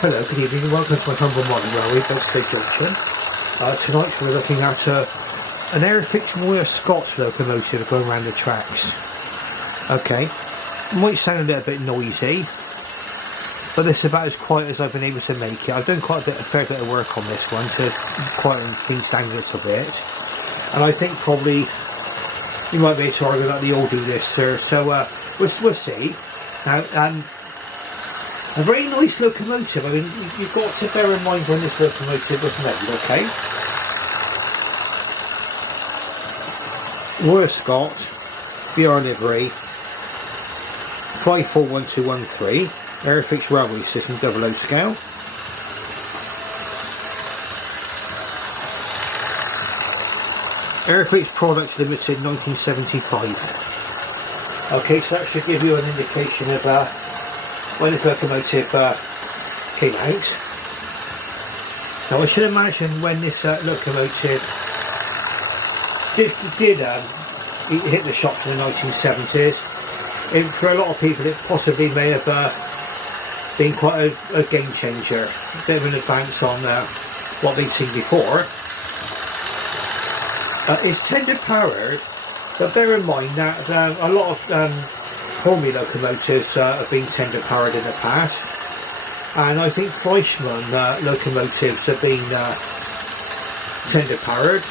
Hello, good evening and welcome to my humble modern railway, Belstead Junction. Tonight we're looking at an Airfix Royal Scot locomotive going around the tracks. Okay, it might sound a little bit noisy, but it's about as quiet as I've been able to make it. I've done a fair bit of work on this one to quieten things down a little bit, and I think probably you might be able to argue about the audio lister, so we'll see. Now, a very nice locomotive. I mean, you've got to bear in mind when this locomotive was made, okay? Royal Scot, BR livery, 541213, Airfix railway system 00 scale. Airfix Products Limited 1975. Okay, so that should give you an indication of when this locomotive came out. Now I should imagine when this locomotive did hit the shops in the 1970s, for a lot of people it possibly may have been quite a game changer, a bit of an advance on what they'd seen before. It's tender powered, but bear in mind that a lot of Hornby locomotives have been tender powered in the past, and I think Fleischmann locomotives have been tender powered,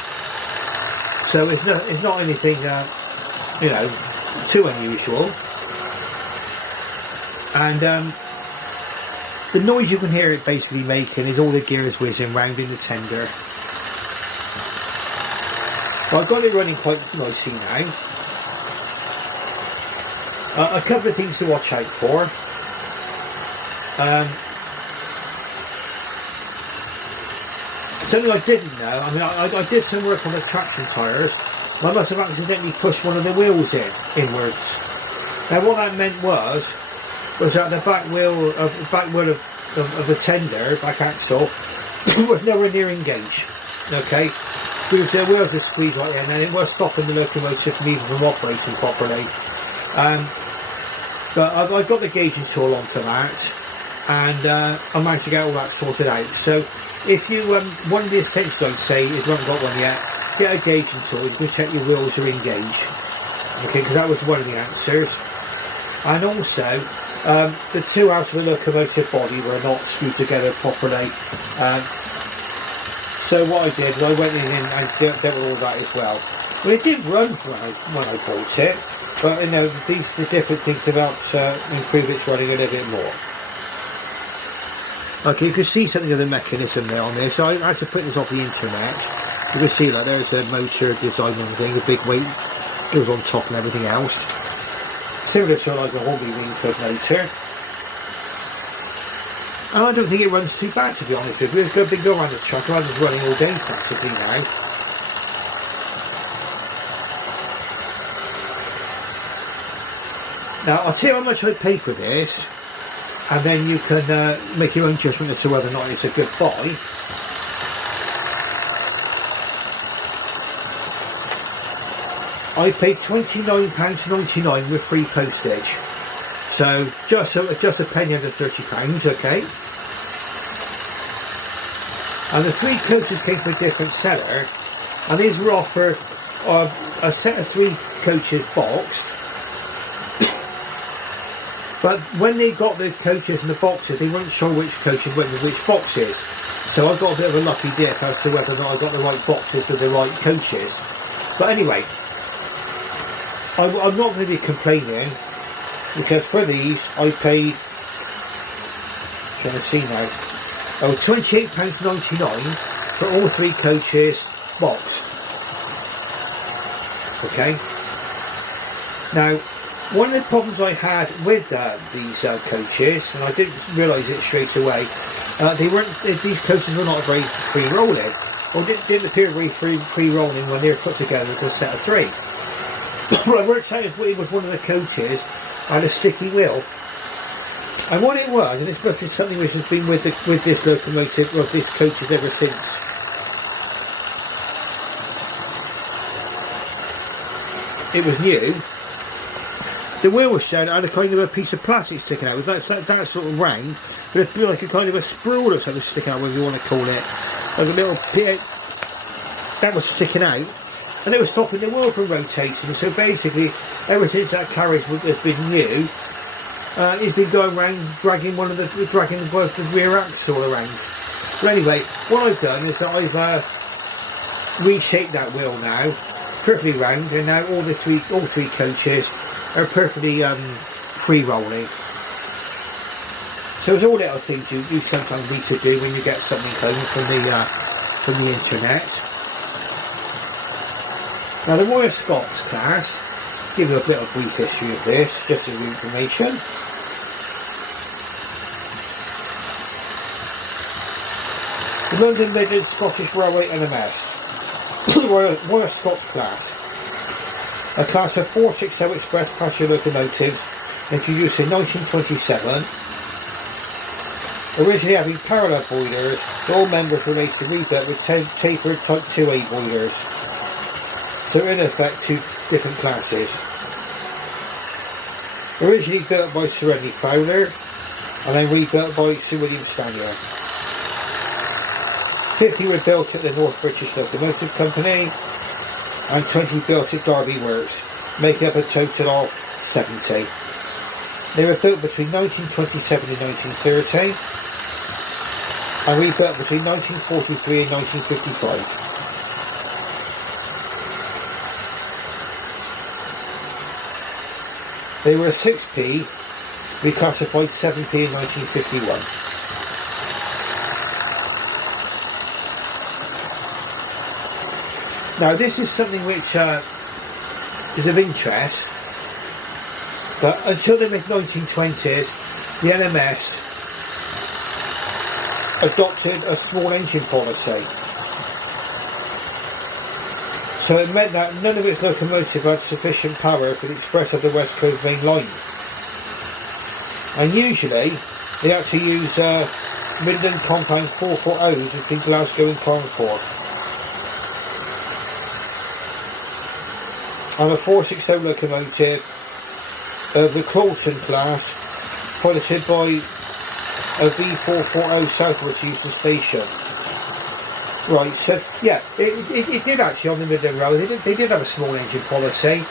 so it's not anything too unusual. And the noise you can hear it basically making is all the gears whizzing round in the tender. Well, I've got it running quite nicely now. A couple of things to watch out for. Something I didn't know, I mean I did some work on the traction tyres. I must have accidentally pushed one of the wheels inwards. Now what that meant was that the back wheel of the tender, back axle, was nowhere near engaged. Okay? Because the wheels were squeezed right in and it was stopping the locomotive from even from operating properly. But I've got the gauging tool on for that, and I managed to get all that sorted out. So if you, one of the essentials I'd say, if you haven't got one yet, get a gauging tool, you can check your wheels are engaged. Okay, because that was one of the answers. And also, the two halves of the locomotive body were not screwed together properly. So what I did was I went in and dealt with all that as well. Well, it did run when I bought it, but the different things about improve its running a little bit more. Okay, you can see something of the mechanism there on there. So I had to put this off the internet. You can see that there's a motor design and thing, a big weight goes on top and everything else. Similar to like a Hornby wing club motor. And I don't think it runs too bad, to be honest with you. It's got a big go around the track, I'm just running all day practically now. Now I'll tell you how much I paid for this, and then you can make your own judgment as to whether or not it's a good buy. I paid £29.99 with free postage. So just a penny under £30, okay. And the three coaches came from a different seller, and these were offered a set of 3 coaches boxed. But when they got the coaches and the boxes, they weren't sure which coaches went with which boxes. So I got a bit of a lucky dip as to whether or not I got the right boxes with the right coaches. But anyway, I'm not going to be complaining, because for these I paid, trying to see now, £28.99 for all 3 coaches boxed. Okay. Now, one of the problems I had with these coaches, and I didn't realise it straight away, these coaches were not very free rolling, or didn't appear very free rolling when they were put together as a set of 3. Well, I worked out it was one of the coaches had a sticky wheel, and what it was, and it's must be something which has been with this locomotive or this coaches ever since. It was new. The wheel was shown had a kind of a piece of plastic sticking out. It was that sort of round, but it's like a kind of a sprawl or something sticking out, whatever you want to call it. Like a little bit that was sticking out, and it was stopping the wheel from rotating. So basically, ever since that carriage has been new, it's been going around dragging both the rear axle around. But anyway, what I've done is that I've reshaped that wheel now, perfectly round, and now all three coaches are perfectly free rolling. So it's all little things you sometimes need to do when you get something home from the internet. Now the Royal Scot class, give you a bit of brief history of this, just as information. The London Midland Scottish Railway NMS, Royal Scot class. A class of 460 express passenger locomotives introduced in 1927, originally having parallel boilers. All members were later rebuilt with tapered Type 2A boilers. So in effect, two different classes. Originally built by Sir Henry Fowler and then rebuilt by Sir William Stanier. 50 were built at the North British Locomotive Company and 20 built at Derby Works, making up a total of 70. They were built between 1927 and 1930 and rebuilt between 1943 and 1955. They were a 6p, reclassified 7p in 1951. Now this is something which is of interest, but until the mid-1920s, the NMS adopted a small engine policy. So it meant that none of its locomotives had sufficient power for the express of the West Coast main line. And usually they had to use Midland compound 440s between Glasgow and Cornwall. And a 460 locomotive of the Crawlton class, piloted by a V440 southwards Euston Station. Right, so yeah, it did actually on the Midland Road. They did have a small engine policy,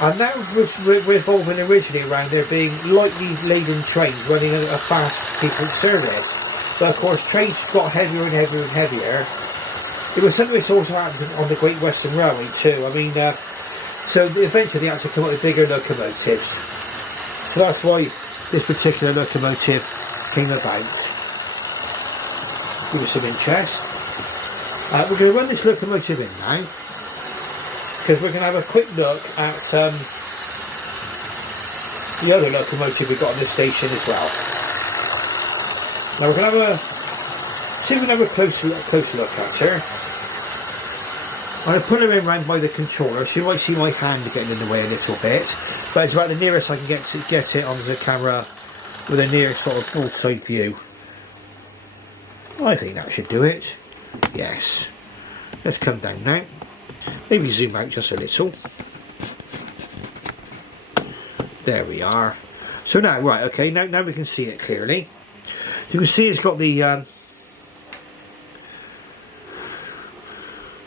and that was revolving originally around there being lightly laden trains running a fast frequent service. But of course, trains got heavier and heavier and heavier. It was something which also happened on the Great Western Railway too. I mean, so eventually they had to come up with bigger locomotives. So that's why this particular locomotive came about. Give us some interest. We're going to run this locomotive in now, because we're going to have a quick look at the other locomotive we've got on this station as well. Now we're going to have see if we can have a close look at her. I'm going to put her in round by the controller, so you might see my hand getting in the way a little bit, but it's about the nearest I can get it on the camera with a nearest sort of broadside view. I think that should do it. Yes. Let's come down now. Maybe zoom out just a little. There we are. So now, right, okay, now we can see it clearly. You can see it's got the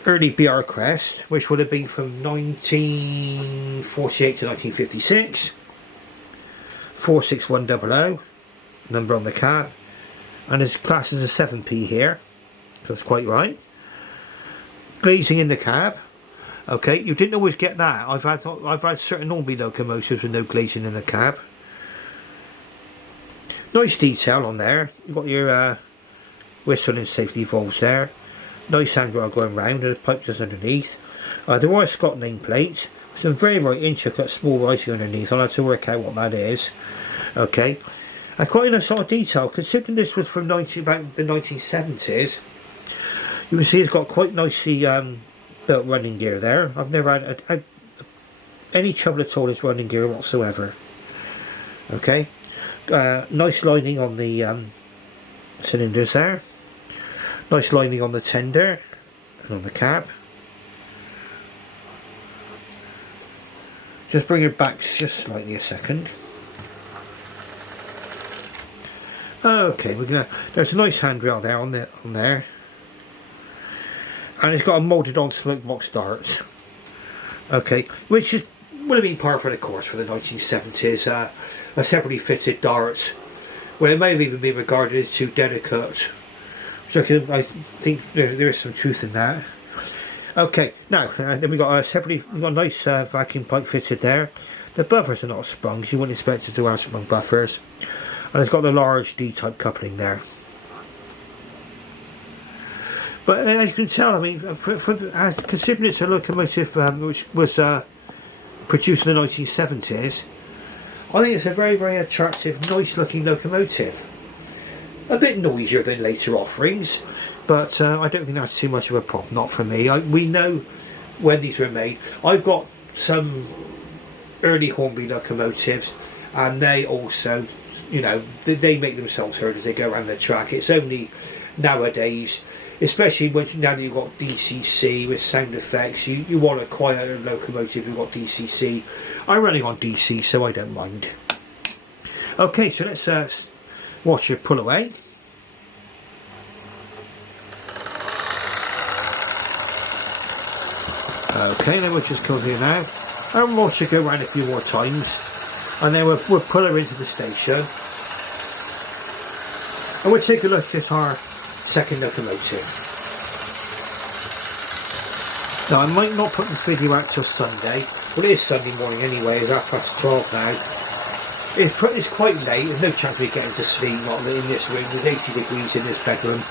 early BR crest, which would have been from 1948 to 1956. 46100, number on the cab, and it's classed as a 7p here. So that's quite right. Glazing in the cab. Okay, you didn't always get that. I've had certain Hornby locomotives with no glazing in the cab. Nice detail on there. You've got your whistle and safety valves there. Nice handrail going round and a pipe just underneath. The Royal Scot nameplate. Some very intricate small writing underneath. I'll have to work out what that is. Okay. Quite a nice sort of detail, considering this was from about the 1970s. You can see it's got quite nicely built running gear there. I've never had any trouble at all with running gear whatsoever. Okay, nice lining on the cylinders there. Nice lining on the tender and on the cab. Just bring it back just slightly a second. Okay, we're gonna. There's a nice handrail there on there, and it's got a moulded on smoke box darts. Okay, which would have been par for the course for the 1970s. A separately fitted dart. Well, it may have even been regarded as too delicate. So I think there is some truth in that. Okay, now then we got a nice vacuum pipe fitted there. The buffers are not sprung, because you wouldn't expect it to have sprung buffers. And it's got the large D-type coupling there. But as you can tell, I mean, considering it's a locomotive which was produced in the 1970s, I think it's a very, very attractive, nice looking locomotive. A bit noisier than later offerings, but I don't think that's too much of a problem, not for me. We know when these were made. I've got some early Hornby locomotives, and they also, you know, they make themselves heard as they go around the track. It's only nowadays, especially now that you've got DCC with sound effects, you want a quieter locomotive. You've got DCC. I'm running on DC, so I don't mind. Okay, so let's watch it pull away. Okay, then we'll just come here now, and we'll watch it go around a few more times, and then we'll pull her into the station, and we'll take a look at our second locomotive. Now, I might not put the video out till Sunday. Well, it is Sunday morning anyway. It's 12:30 now. It's quite late. There's no chance of me getting to sleep, not in this room. There's 80 degrees in this bedroom.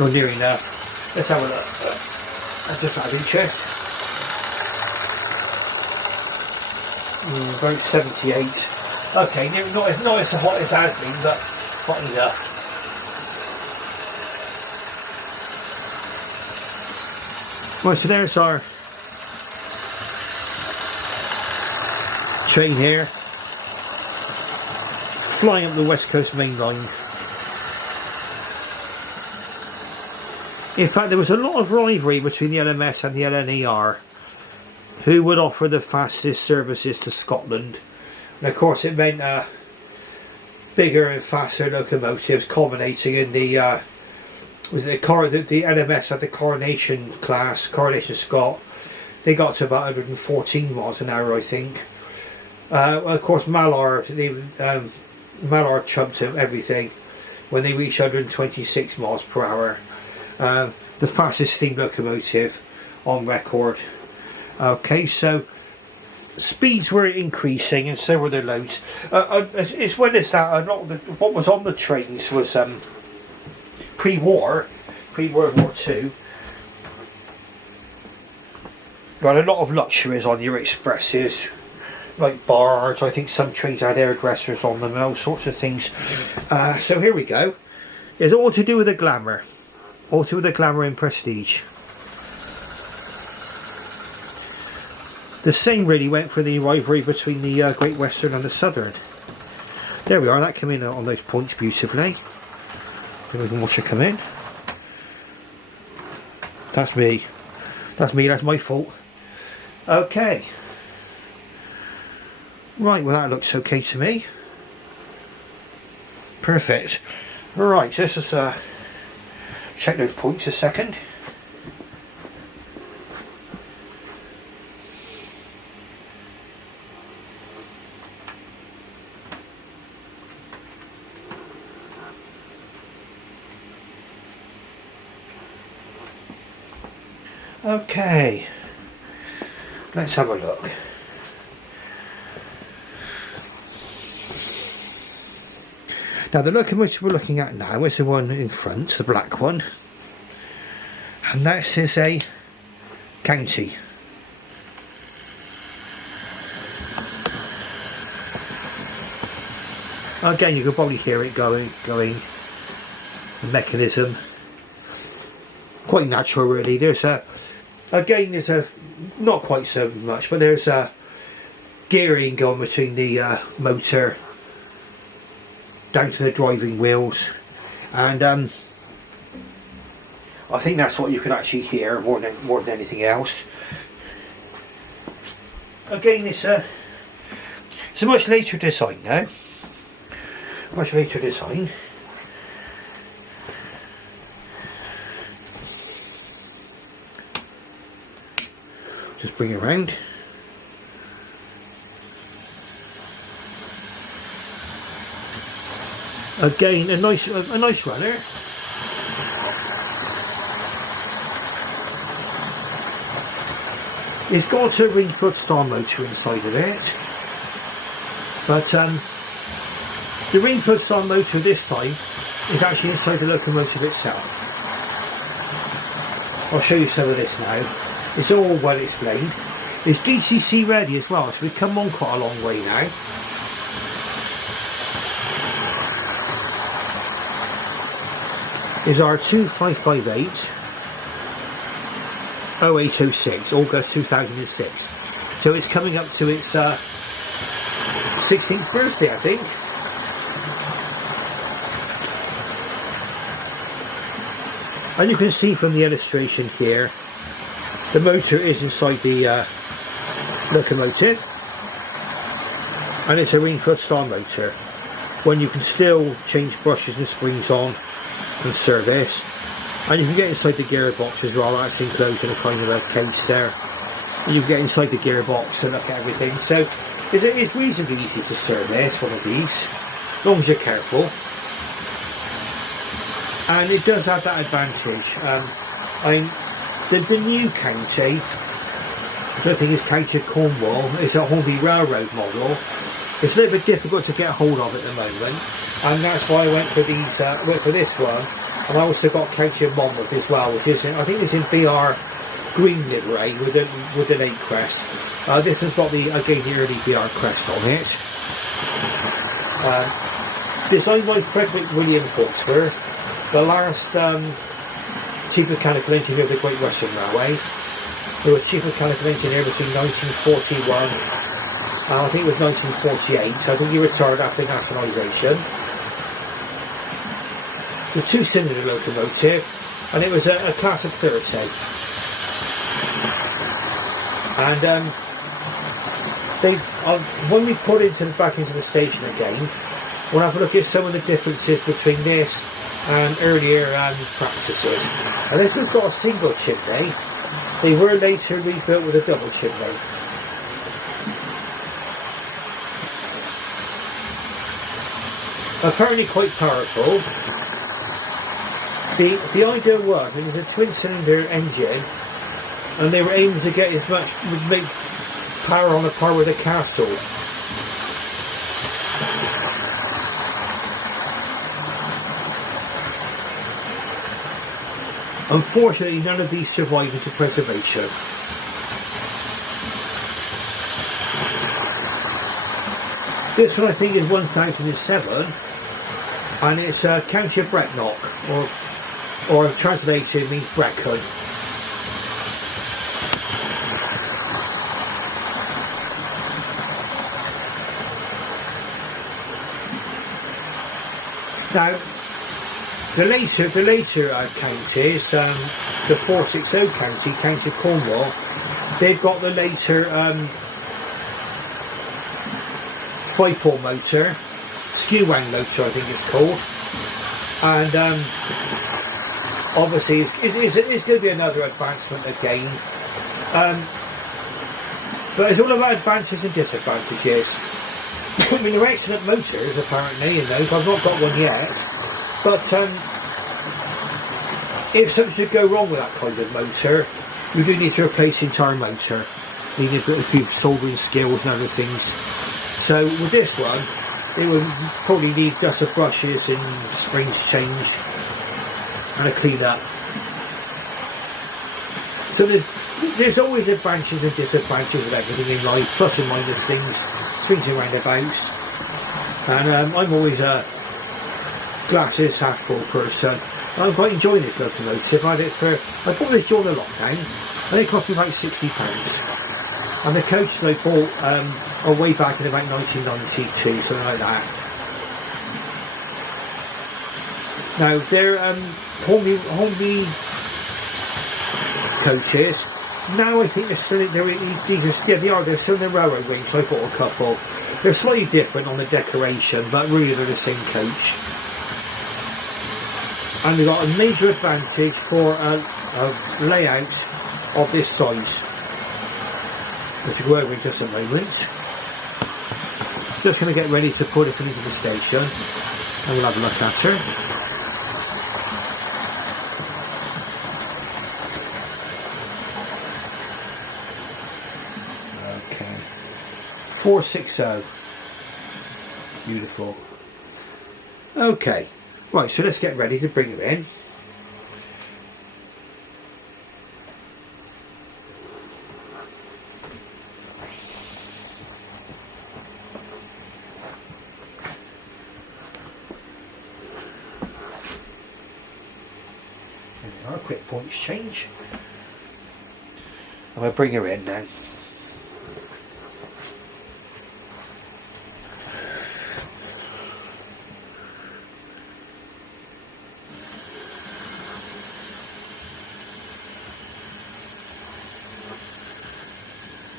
Or near enough. Let's have a look. That's just out of interest. About 78. Okay, not as hot as it has been, but hot enough. Right, so there's our train here, flying up the West Coast Main Line. In fact, there was a lot of rivalry between the LMS and the LNER, who would offer the fastest services to Scotland. And of course it meant bigger and faster locomotives, culminating in the LMS had the Coronation class, Coronation Scot. They got to about 114 miles an hour, I think. Of course, Mallard chumped everything when they reached 126 miles per hour. The fastest steam locomotive on record. Okay, so speeds were increasing, and so were the loads. It's when it's that what was on the trains was pre-World War II. You had a lot of luxuries on your expresses, like bars. I think some trains had hairdressers on them and all sorts of things. So here we go. It's all to do with the glamour. All to do with the glamour and prestige. The same really went for the rivalry between the Great Western and the Southern. There we are, that came in on those points beautifully. We can watch it come in. That's me. That's my fault. Okay. Right, well that looks okay to me. Perfect. Right, let's just check those points a second. Okay, let's have a look. Now the locomotive we're looking at now is the one in front, the black one, and that is a County. Again, you can probably hear it going, the mechanism. Quite natural really. There's not quite so much, but there's a gearing going between the motor down to the driving wheels, and I think that's what you can actually hear more than anything else. again, it's a much later design now. Much later design. Just bring it around. Again, a nice runner. It's got a Ringfoot style motor inside of it, but the Ringfoot style motor this time is actually inside the locomotive itself. I'll show you some of this now. It's all well explained. It's DCC ready as well, so we've come on quite a long way now. Is our 2558 0806, August 2006. So it's coming up to its 16th birthday, I think. And you can see from the illustration here, the motor is inside the locomotive, and it's a Ringfoot style motor. When you can still change brushes and springs on and service, and you can get inside the gearbox as well. That's enclosed in a kind of a case there. And you can get inside the gearbox and look at everything. So it's reasonably easy to service one of these, as long as you're careful. And it does have that advantage. The new county, I don't think it's County of Cornwall, it's a Hornby railroad model. It's a little bit difficult to get hold of at the moment, and that's why I went for these. Went for this one, and I also got County of Monmouth as well, which is I think it's in BR green livery with an 8 crest. This has got the early BR crest on it. Designed by Frederick William Hawksworth, the last chief mechanical engineer of the Great Western Railway. He was chief mechanical engineer between 1941 and I think it was 1948. I think he retired after nationalisation. The 2-cylinder locomotive, and it was a class of 30. And when we put it back into the station again, we'll have a look at some of the differences between this and earlier practices. And this has got a single chimney. They were later rebuilt with a double chimney. Apparently quite powerful. The idea was it was a twin cylinder engine, and they were aiming to get as much, make power on the par with a castle. Unfortunately, none of these survived into preservation. This one I think is 1007, and it's County of Brecknock, or translated means Brecon. Now, the later counties, the 460 county, County of Cornwall, they've got the later 5-pole motor, skew wang motor I think it's called, and obviously it's going to be another advancement again, but it's all about advantages and disadvantages. I mean, they're excellent motors apparently in those. I've not got one yet, but if something should go wrong with that kind of motor, you do need to replace the entire motor. You need a few soldering skills and other things. So with this one, it would probably need just of brushes and springs changed and a clean up. So there's always advantages and disadvantages of everything in life, plus and minus things, swings and roundabouts. And I'm always a glasses half full person. I'm quite enjoying this locomotive. I bought this during the lockdown, and it cost me about £60. And the coach I bought way back in about 1992, something like that. Now they're Hornby coaches. Now I think they're still, they're still in the railway range. I bought a couple. They're slightly different on the decoration, but really they're the same coach. And they've got a major advantage for a layout of this size, which we'll go over in just a moment. Just going to get ready to put it into the station, and we'll have a look at her. Okay, 460. Beautiful. Okay, right, so let's get ready to bring her in. There we are, quick points change. I'm going to bring her in now.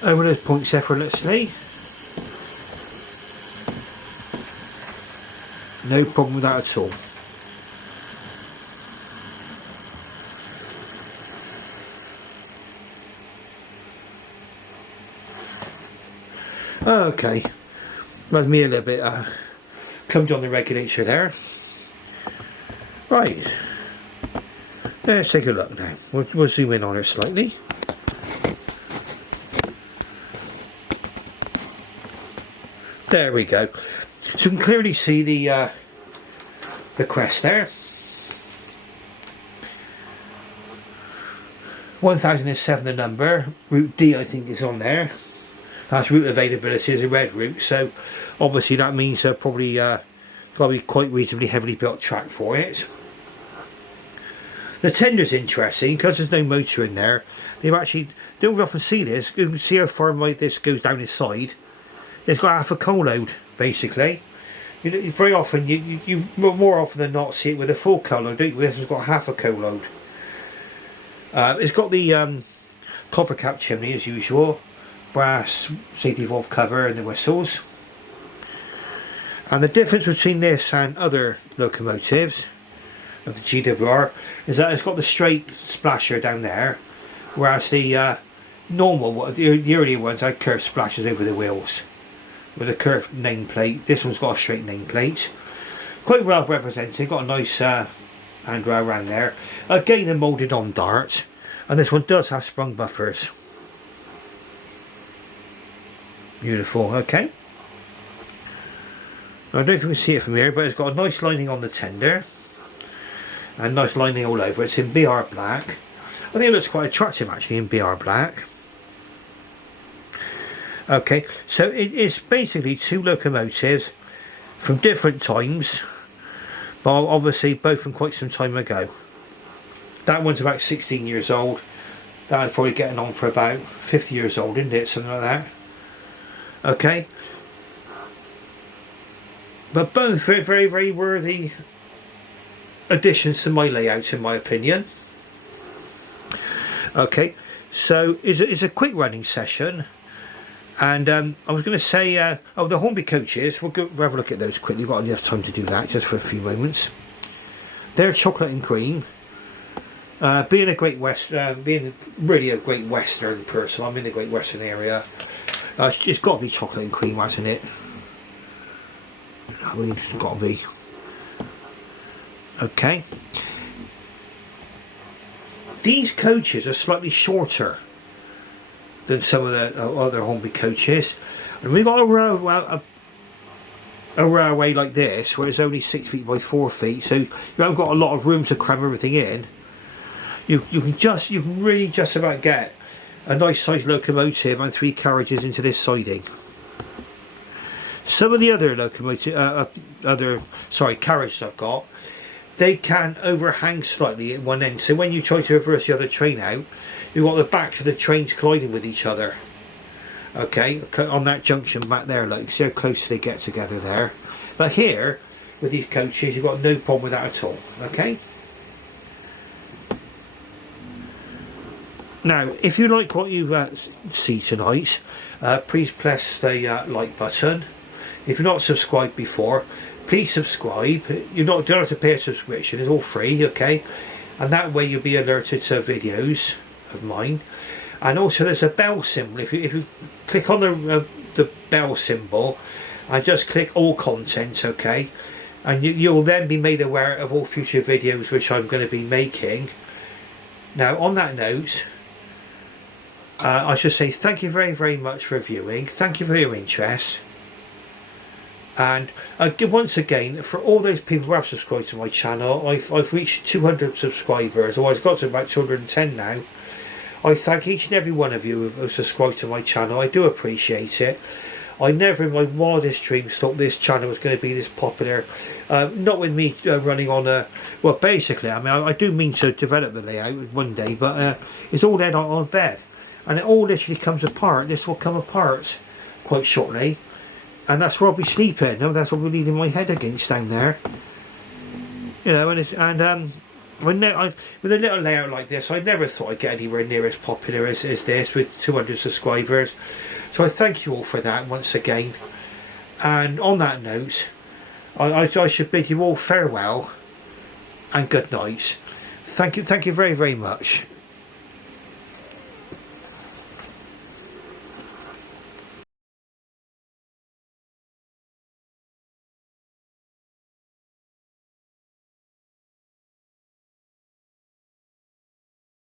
Over those points effortlessly. No problem with that at all. Okay, that's me a little bit clumped on the regulator there. Right, let's take a look now. We'll zoom in on her slightly. There we go. So you can clearly see the crest there. 1007 the number. Route D I think is on there. That's route availability is a red route, so obviously that means they're probably got to be quite reasonably heavily built track for it. The tender's interesting because there's no motor in there. They've actually, don't often see this. You can see how far this goes down the side. It's got half a coal load basically. You know, very often you more often than not see it with a full coal load, don't you? This has got half a coal load. It's got the copper cap chimney as usual, brass safety valve cover and the whistles. And the difference between this and other locomotives of the GWR is that it's got the straight splasher down there, whereas the normal, the earlier ones had curved splashes over the wheels with a curved nameplate. This one's got a straight nameplate. Quite well represented, got a nice handrail around there. Again, a moulded on dart, and this one does have sprung buffers. Beautiful, okay. I don't know if you can see it from here, but it's got a nice lining on the tender and nice lining all over. It's in BR black. I think it looks quite attractive actually in BR black. Okay, so it is basically two locomotives from different times, but obviously both from quite some time ago. That one's about 16 years old. That was probably getting on for about 50 years old, isn't it? Something like that. Okay. But both very, very, very worthy additions to my layout, in my opinion. Okay, so it's a quick running session. And I was going to say, oh, the Hornby coaches, we'll have a look at those quickly. We've got enough time to do that just for a few moments. They're chocolate and cream. Being a Great West, being really a Great Western person, I'm in the Great Western area. It's got to be chocolate and cream, hasn't it? I mean, it's got to be. Okay. These coaches are slightly shorter than some of the other Hornby coaches, and we've got a railway like this where it's only 6 feet by 4 feet, so you haven't got a lot of room to cram everything in. You can really just about get a nice sized locomotive and 3 carriages into this siding. Some of the other carriages I've got, they can overhang slightly at one end, so when you try to reverse the other train out, you've got the backs of the trains colliding with each other. Okay, on that junction back there, like, see how close they get together there. But here, with these coaches, you've got no problem with that at all. Okay. Now, if you like what you see tonight, please press the like button. If you're not subscribed before, please subscribe. You don't have to pay a subscription, it's all free, okay? And that way you'll be alerted to videos of mine. And also there's a bell symbol. If you click on the bell symbol and just click all content, okay? And you'll then be made aware of all future videos which I'm going to be making. Now, on that note, I should say thank you very, very much for viewing. Thank you for your interest. And once again, for all those people who have subscribed to my channel, I've reached 200 subscribers, or I've got to about 210 now. I thank each and every one of you who have subscribed to my channel. I do appreciate it. I never in my wildest dreams thought this channel was going to be this popular. Not with me running on a... Well, basically, I mean, I do mean to develop the layout one day, but it's all then on bed. And it all literally comes apart. This will come apart quite shortly. And that's where I'll be sleeping. No, that's what we're leaning my head against down there. You know, with a little layout like this, I never thought I'd get anywhere near as popular as this with 200 subscribers. So I thank you all for that once again. And on that note, I should bid you all farewell and good night. Thank you very, very much.